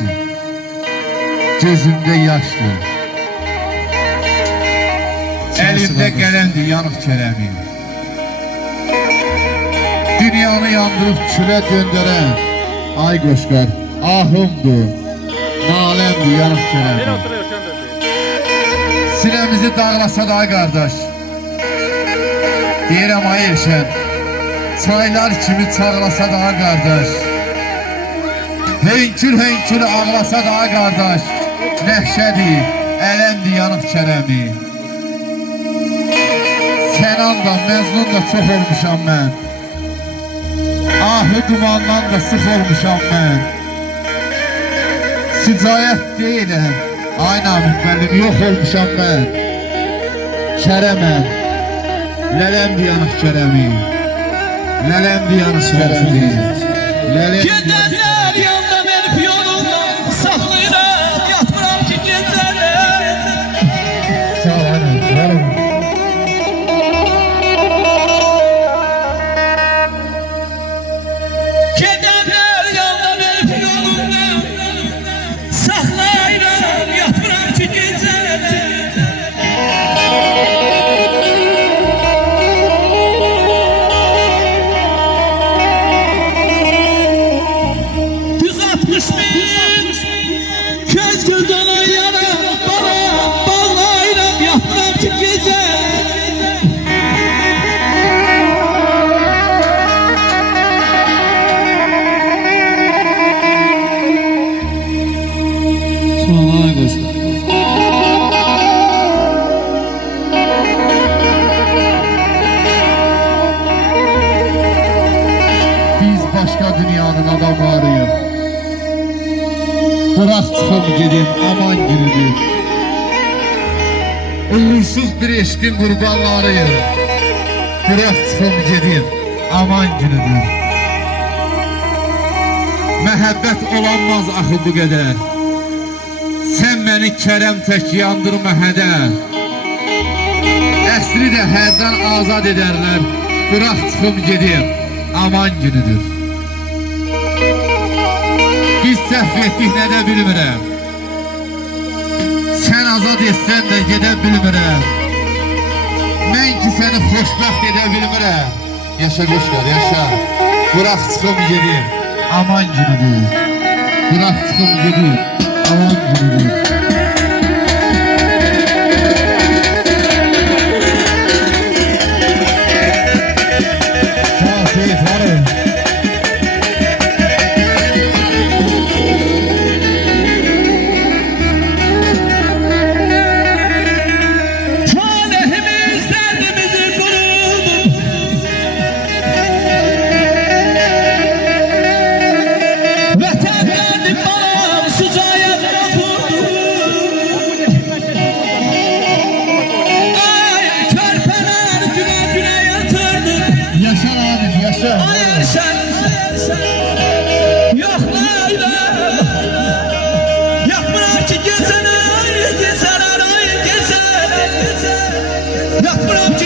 güneştir, gözümde yaşdır. Elimde qəlemdir, yanıq kələmi. Dünyanı yandırıb külə döndərən ay qoşqar ahımdır, naləmdir, yanıq kələmi. Sinəmizi dağlasa da ay qardaş, deyirəm ay Elşən, çaylar kimi çağlasa da ay qardaş, hönkür ağlasa da ay qardaş, nəşədir, ələmdir, yanıq kələmi. Sənan da, Məzlun da çox olmuşam mən, ahı dumandan da sıx olmuşam mən. Sicayət deyiləm, ay Namik müəllim, yox olmuşam mən. Kərəməm, lələmdir yanıq kərəmi, lələmdir yanıq kərəmi, Gedərlər yanına verib yolundan, saxlayıram, yatmıram ki gecələr. Sağ olun, varım. Gedərlər yanına verib yolundan, saxlayıram, yatmıram ki gecələr. Köz gözden yana bana bağlayıram, yatmıram ki gece. Sonra göster. Biz başka dünyanın adamlarıyıq. Bırak çıxım gedim, aman günüdür. Uğursuz bir eşkin qurbanlarıyıq. Bırak çıxım gedim, aman günüdür. Məhəbbət olanmaz axı bu qədər. Sən məni kərəm tək yandırma hədə. Əsri də hərdən azad edərlər. Bırak çıxım gedim, aman günüdür. Biz səhv etdik, nə də bilmirəm. Sən azad etsən də gedə bilmirəm. Mən ki səni xoşbəxt edə bilmirəm. Yaşa qoşqar, yaşa. Bırak çıxım gedim, aman günüdür. Bırak çıxım gedim, aman günüdür. Sağ ol Seyit, varım. Yapmıram ki